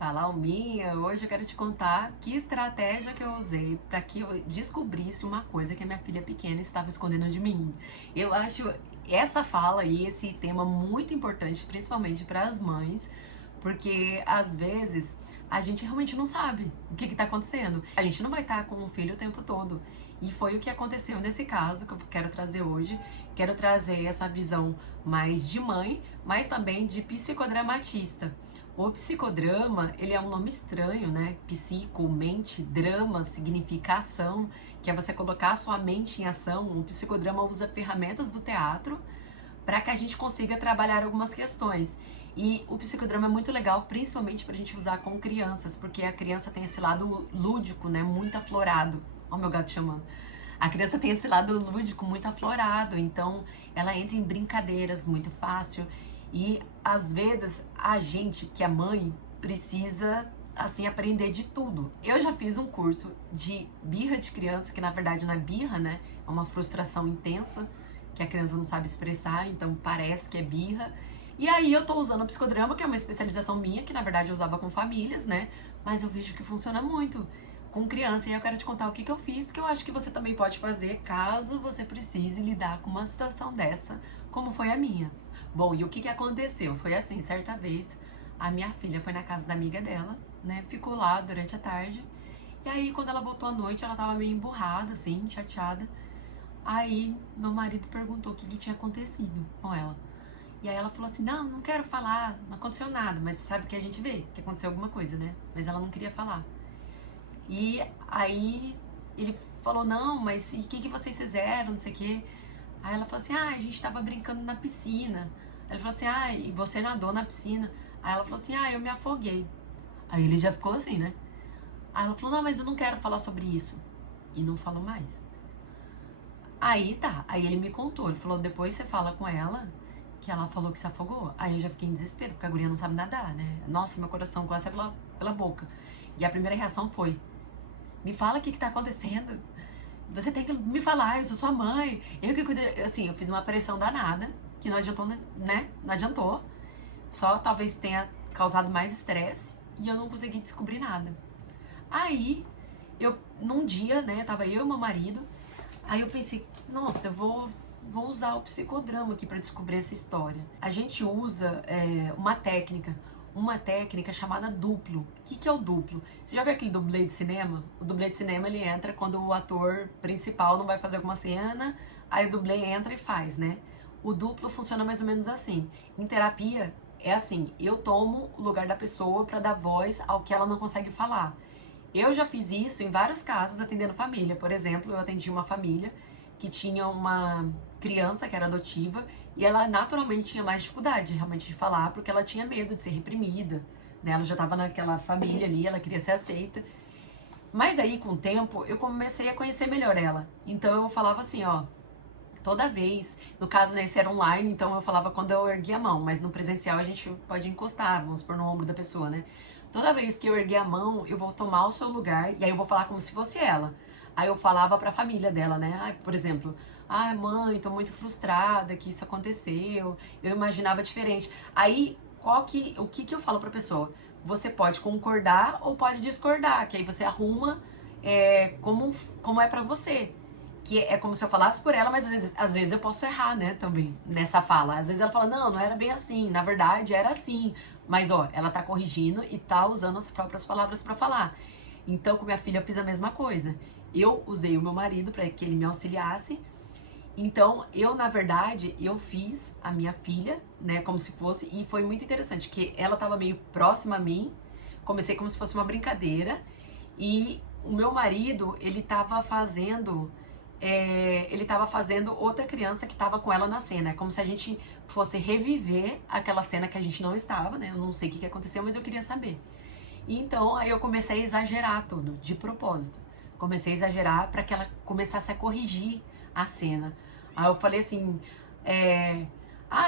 Fala, Alminha, hoje eu quero te contar que estratégia que eu usei para que eu descobrisse uma coisa que a minha filha pequena estava escondendo de mim. Eu acho essa fala e esse tema muito importante, principalmente para as mães, porque às vezes a gente realmente não sabe o que está acontecendo. A gente não vai estar com o filho o tempo todo. E foi o que aconteceu nesse caso que eu quero trazer hoje. Quero trazer essa visão mais de mãe, mas também de psicodramatista. O psicodrama, ele é um nome estranho, né? Psico, mente, drama significa ação, que é você colocar a sua mente em ação. O psicodrama usa ferramentas do teatro para que a gente consiga trabalhar algumas questões. E o psicodrama é muito legal, principalmente pra gente usar com crianças, porque a criança tem esse lado lúdico, né, muito aflorado. Ó o meu gato chamando. A criança tem esse lado lúdico muito aflorado, então ela entra em brincadeiras muito fácil. E às vezes a gente, que é mãe, precisa assim aprender de tudo. Eu já fiz um curso de birra de criança, que na verdade não é birra, né? É uma frustração intensa que a criança não sabe expressar, então parece que é birra. E aí eu tô usando o psicodrama, que é uma especialização minha, que na verdade eu usava com famílias, né? Mas eu vejo que funciona muito com criança. E aí eu quero te contar o que eu fiz, que eu acho que você também pode fazer caso você precise lidar com uma situação dessa, como foi a minha. Bom, e o que aconteceu? Foi assim, certa vez, a minha filha foi na casa da amiga dela, né? Ficou lá durante a tarde. E aí, quando ela voltou à noite, ela tava meio emburrada, assim, chateada. Aí, meu marido perguntou o que tinha acontecido com ela. E aí ela falou assim, não quero falar, não aconteceu nada, mas sabe que a gente vê que aconteceu alguma coisa, né? Mas ela não queria falar. E aí ele falou, não, mas e o que vocês fizeram, não sei o quê. Aí ela falou assim, a gente tava brincando na piscina. Aí ele falou assim, e você nadou na piscina? Aí ela falou assim, eu me afoguei. Aí ele já ficou assim, né? Aí ela falou, não, mas eu não quero falar sobre isso. E não falou mais. Aí tá, aí ele me contou, ele falou, depois você fala com ela que ela falou que se afogou. Aí eu já fiquei em desespero, porque a guria não sabe nadar, né? Nossa, meu coração quase saiu pela boca. E a primeira reação foi, me fala o que tá acontecendo. Você tem que me falar, eu sou sua mãe. Eu que cuido. Assim, eu fiz uma pressão danada, que não adiantou, né? Não adiantou. Só talvez tenha causado mais estresse e eu não consegui descobrir nada. Aí, num dia, né, tava eu e meu marido, aí eu pensei, nossa, eu vou usar o psicodrama aqui para descobrir essa história. A gente usa uma técnica chamada duplo. O que é o duplo? Você já viu aquele dublê de cinema? O dublê de cinema, ele entra quando o ator principal não vai fazer alguma cena, aí o dublê entra e faz, né? O duplo funciona mais ou menos assim. Em terapia, é assim, eu tomo o lugar da pessoa para dar voz ao que ela não consegue falar. Eu já fiz isso em vários casos atendendo família. Por exemplo, eu atendi uma família que tinha uma criança que era adotiva e ela naturalmente tinha mais dificuldade realmente de falar porque ela tinha medo de ser reprimida, né? Ela já estava naquela família ali, ela queria ser aceita. Mas aí, com o tempo, eu comecei a conhecer melhor ela. Então eu falava assim, ó, toda vez, no caso, né, esse era online, então eu falava quando eu ergui a mão, mas no presencial a gente pode encostar, vamos pôr no ombro da pessoa, né? Toda vez que eu erguer a mão, eu vou tomar o seu lugar e aí eu vou falar como se fosse ela. Aí eu falava pra família dela, né? Por exemplo, mãe, tô muito frustrada que isso aconteceu, eu imaginava diferente. Aí, o que eu falo pra pessoa? Você pode concordar ou pode discordar, que aí você arruma como é pra você. Que é como se eu falasse por ela, mas às vezes eu posso errar, né, também, nessa fala. Às vezes ela fala, não era bem assim, na verdade era assim. Mas, ó, ela tá corrigindo e tá usando as próprias palavras pra falar. Então, com minha filha, eu fiz a mesma coisa. Eu usei o meu marido para que ele me auxiliasse. Então, na verdade, eu fiz a minha filha, né, como se fosse, e foi muito interessante, que ela tava meio próxima a mim, comecei como se fosse uma brincadeira, e o meu marido, ele tava fazendo outra criança que tava com ela na cena, é como se a gente fosse reviver aquela cena que a gente não estava, né, eu não sei o que aconteceu, mas eu queria saber. Então, aí eu comecei a exagerar tudo, de propósito. Comecei a exagerar para que ela começasse a corrigir a cena. Aí eu falei assim,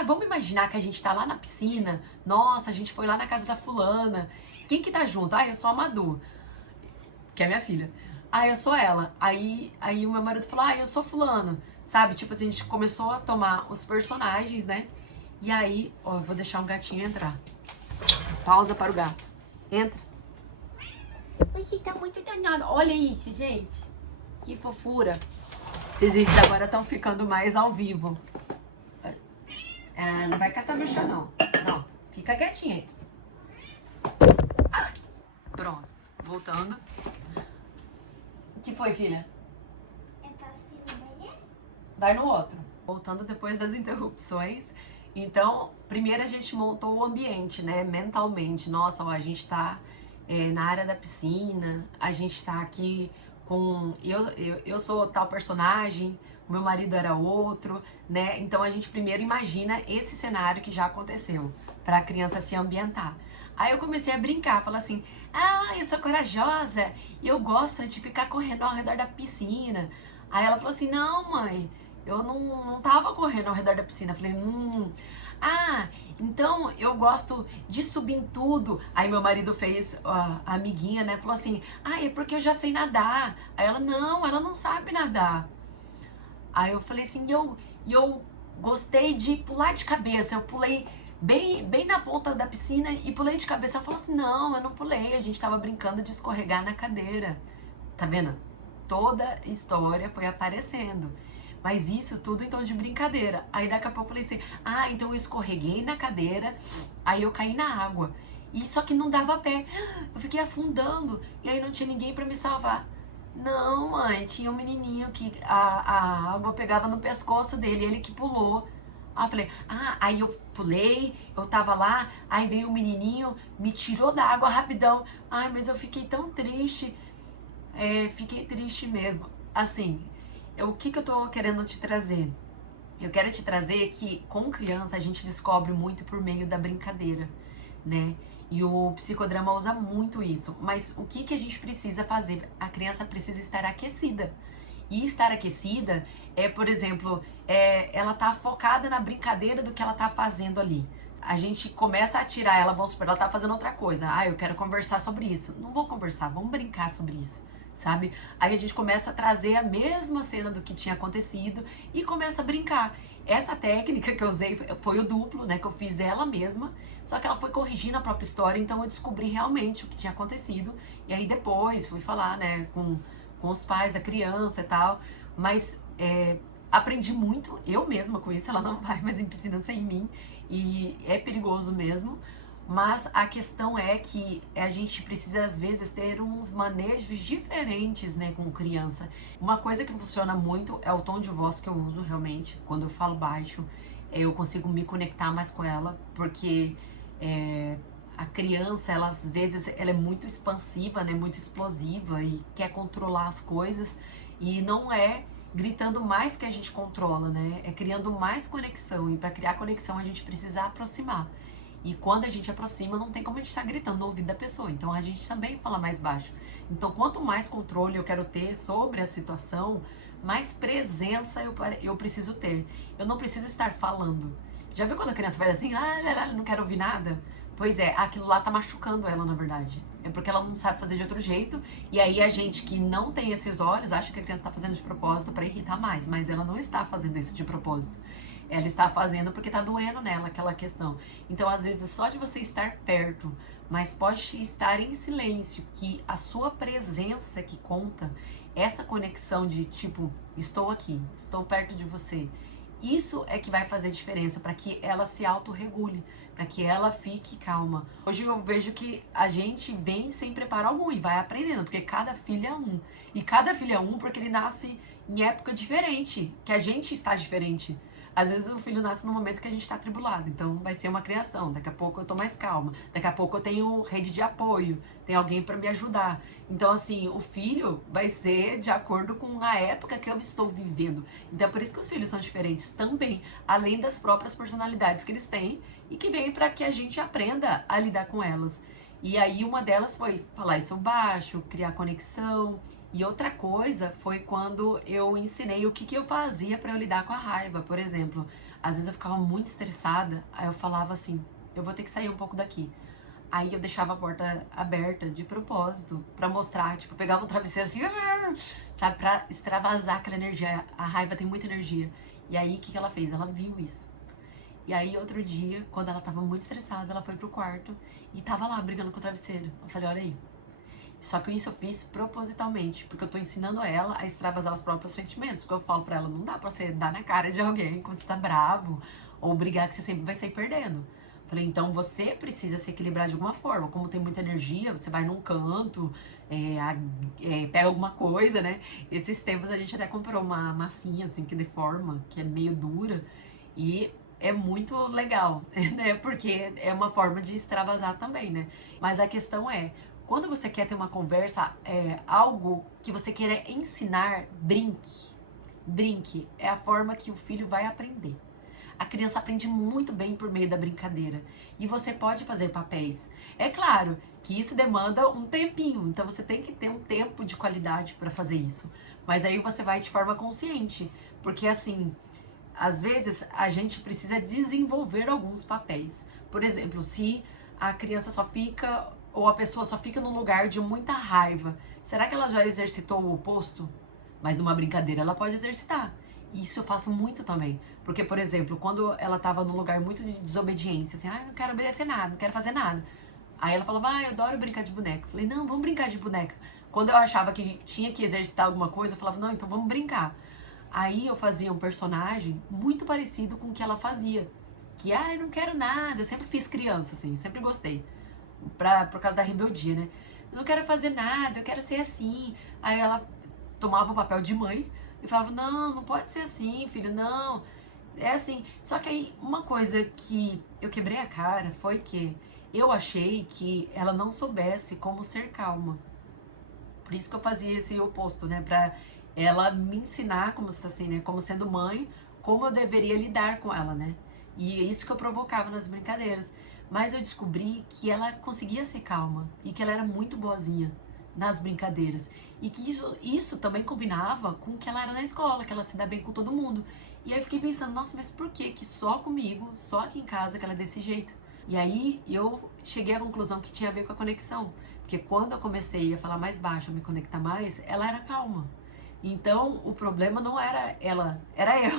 vamos imaginar que a gente tá lá na piscina, nossa, a gente foi lá na casa da fulana, quem que tá junto? Eu sou a Madu, que é minha filha. Eu sou ela. Aí o meu marido falou, eu sou fulano, sabe? Tipo assim, a gente começou a tomar os personagens, né? E aí, ó, eu vou deixar um gatinho entrar. Pausa para o gato. Entra. Você tá muito danado. Olha isso, gente. Que fofura. Esses vídeos agora estão ficando mais ao vivo. Não vai catar no chão, não. Não, fica quietinha aí. Pronto, voltando. O que foi, filha? Eu posso ir no banheiro? Vai no outro. Voltando depois das interrupções. Então, primeiro a gente montou o ambiente, né? Mentalmente. Nossa, ó, a gente tá na área da piscina. A gente tá aqui com... Eu sou tal personagem, o meu marido era outro, né? Então a gente primeiro imagina esse cenário que já aconteceu, pra criança se ambientar. Aí eu comecei a brincar, falar assim, eu sou corajosa e eu gosto de ficar correndo ao redor da piscina. Aí ela falou assim, não, mãe, eu não tava correndo ao redor da piscina. Eu falei, então eu gosto de subir em tudo. Aí meu marido fez a amiguinha, né, falou assim, é porque eu já sei nadar. Aí ela não sabe nadar. Aí eu falei assim, eu gostei de pular de cabeça, eu pulei bem na ponta da piscina e pulei de cabeça. Ela falou assim, não, eu não pulei, a gente tava brincando de escorregar na cadeira. Tá vendo? Toda história foi aparecendo. Mas isso tudo então de brincadeira. Aí daqui a pouco eu falei assim, então eu escorreguei na cadeira, aí eu caí na água. E só que não dava pé. Eu fiquei afundando e aí não tinha ninguém pra me salvar. Não, mãe, tinha um menininho que a água pegava no pescoço dele, ele que pulou. Aí eu falei, aí eu pulei, eu tava lá, aí veio o menininho, me tirou da água rapidão. Mas eu fiquei tão triste. Fiquei triste mesmo. Assim, o que eu tô querendo te trazer? Eu quero te trazer que com criança a gente descobre muito por meio da brincadeira, né? E o psicodrama usa muito isso. Mas o que a gente precisa fazer? A criança precisa estar aquecida. E estar aquecida por exemplo, ela tá focada na brincadeira do que ela tá fazendo ali. A gente começa a tirar ela, vamos supor, ela tá fazendo outra coisa. Eu quero conversar sobre isso. Não vou conversar, vamos brincar sobre isso, sabe? Aí a gente começa a trazer a mesma cena do que tinha acontecido e começa a brincar. Essa técnica que eu usei foi o duplo, né? Que eu fiz ela mesma, só que ela foi corrigindo a própria história, então eu descobri realmente o que tinha acontecido. E aí depois fui falar, né, com os pais da criança e tal. Mas aprendi muito, eu mesma com isso, ela não vai mais em piscina sem mim. E é perigoso mesmo. Mas a questão é que a gente precisa, às vezes, ter uns manejos diferentes, né, com criança. Uma coisa que funciona muito é o tom de voz que eu uso, realmente. Quando eu falo baixo, eu consigo me conectar mais com ela, porque a criança, ela, às vezes, ela é muito expansiva, né, muito explosiva e quer controlar as coisas. E não é gritando mais que a gente controla, né? É criando mais conexão. E para criar conexão, a gente precisa aproximar. E quando a gente aproxima, não tem como a gente estar gritando no ouvido da pessoa. Então a gente também fala mais baixo. Então quanto mais controle eu quero ter sobre a situação, mais presença eu preciso ter. Eu não preciso estar falando. Já viu quando a criança faz assim, não quero ouvir nada? Pois é, aquilo lá tá machucando ela, na verdade. É porque ela não sabe fazer de outro jeito. E aí a gente que não tem esses olhos acha que a criança tá fazendo de propósito para irritar mais. Mas ela não está fazendo isso de propósito. Ela está fazendo porque tá doendo nela aquela questão. Então, às vezes, só de você estar perto, mas pode estar em silêncio, que a sua presença que conta, essa conexão de tipo, estou aqui, estou perto de você. Isso é que vai fazer diferença para que ela se autorregule, para que ela fique calma. Hoje eu vejo que a gente vem sem preparo algum e vai aprendendo, porque cada filho é um. E cada filho é um porque ele nasce em época diferente, que a gente está diferente. Às vezes o filho nasce no momento que a gente está atribulado, então vai ser uma criação. Daqui a pouco eu tô mais calma, daqui a pouco eu tenho rede de apoio, tem alguém para me ajudar. Então, assim, o filho vai ser de acordo com a época que eu estou vivendo. Então é por isso que os filhos são diferentes também, além das próprias personalidades que eles têm e que vem para que a gente aprenda a lidar com elas. E aí uma delas foi falar isso baixo, criar conexão. E outra coisa foi quando eu ensinei o que eu fazia para eu lidar com a raiva. Por exemplo, às vezes eu ficava muito estressada, aí eu falava assim, eu vou ter que sair um pouco daqui. Aí eu deixava a porta aberta de propósito pra mostrar, tipo, pegava um travesseiro assim, sabe, pra extravasar aquela energia. A raiva tem muita energia. E aí o que ela fez? Ela viu isso. E aí, outro dia, quando ela tava muito estressada, ela foi pro quarto e tava lá brigando com o travesseiro. Eu falei, olha aí. Só que isso eu fiz propositalmente, porque eu tô ensinando ela a extravasar os próprios sentimentos. Porque eu falo pra ela, não dá pra você dar na cara de alguém quando tá bravo, ou brigar que você sempre vai sair perdendo. Falei, então você precisa se equilibrar de alguma forma. Como tem muita energia, você vai num canto, pega alguma coisa, né? Esses tempos a gente até comprou uma massinha, assim, que deforma, que é meio dura. E é muito legal, né? Porque é uma forma de extravasar também, né? Mas a questão é, quando você quer ter uma conversa, algo que você queira ensinar, brinque. Brinque é a forma que o filho vai aprender. A criança aprende muito bem por meio da brincadeira. E você pode fazer papéis. É claro que isso demanda um tempinho, então você tem que ter um tempo de qualidade para fazer isso. Mas aí você vai de forma consciente, porque assim, às vezes a gente precisa desenvolver alguns papéis. Por exemplo, se a criança só fica, ou a pessoa só fica num lugar de muita raiva, será que ela já exercitou o oposto? Mas numa brincadeira ela pode exercitar. Isso eu faço muito também. Porque, por exemplo, quando ela tava num lugar muito de desobediência, assim, não quero obedecer nada, não quero fazer nada. Aí ela falava, eu adoro brincar de boneca. Eu falei, não, vamos brincar de boneca. Quando eu achava que tinha que exercitar alguma coisa, eu falava, não, então vamos brincar. Aí eu fazia um personagem muito parecido com o que ela fazia. Que, eu não quero nada. Eu sempre fiz criança, assim, sempre gostei. Por causa da rebeldia, né? Eu não quero fazer nada, eu quero ser assim. Aí ela tomava o papel de mãe e falava, não, não pode ser assim, filho, não. É assim. Só que aí, uma coisa que eu quebrei a cara foi que eu achei que ela não soubesse como ser calma. Por isso que eu fazia esse oposto, né? Pra ela me ensinar, como assim, né? Como sendo mãe, como eu deveria lidar com ela, né? E é isso que eu provocava nas brincadeiras. Mas eu descobri que ela conseguia ser calma e que ela era muito boazinha nas brincadeiras. E que isso também combinava com o que ela era na escola, que ela se dá bem com todo mundo. E aí eu fiquei pensando, nossa, mas por que só comigo, só aqui em casa que ela é desse jeito? E aí eu cheguei à conclusão que tinha a ver com a conexão. Porque quando eu comecei a falar mais baixo, a me conectar mais, ela era calma. Então o problema não era ela, era eu.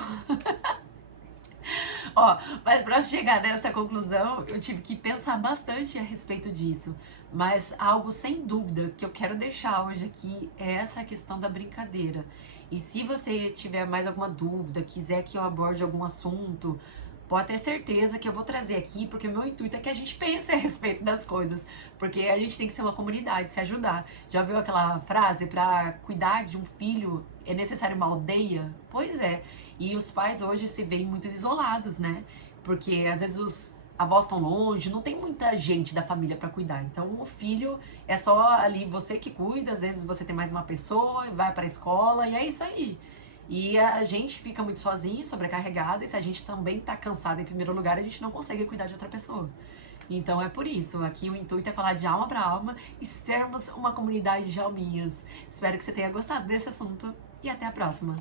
Mas pra chegar nessa conclusão, eu tive que pensar bastante a respeito disso. Mas algo sem dúvida que eu quero deixar hoje aqui é essa questão da brincadeira. E se você tiver mais alguma dúvida, quiser que eu aborde algum assunto, pode ter certeza que eu vou trazer aqui, porque o meu intuito é que a gente pense a respeito das coisas. Porque a gente tem que ser uma comunidade, se ajudar. Já viu aquela frase, para cuidar de um filho é necessário uma aldeia? Pois é. E os pais hoje se veem muito isolados, né? Porque às vezes os avós estão longe, não tem muita gente da família para cuidar. Então o filho é só ali você que cuida, às vezes você tem mais uma pessoa, vai para a escola e é isso aí. E a gente fica muito sozinho, sobrecarregada, e se a gente também tá cansado em primeiro lugar, a gente não consegue cuidar de outra pessoa. Então é por isso, aqui o intuito é falar de alma para alma e sermos uma comunidade de alminhas. Espero que você tenha gostado desse assunto e até a próxima!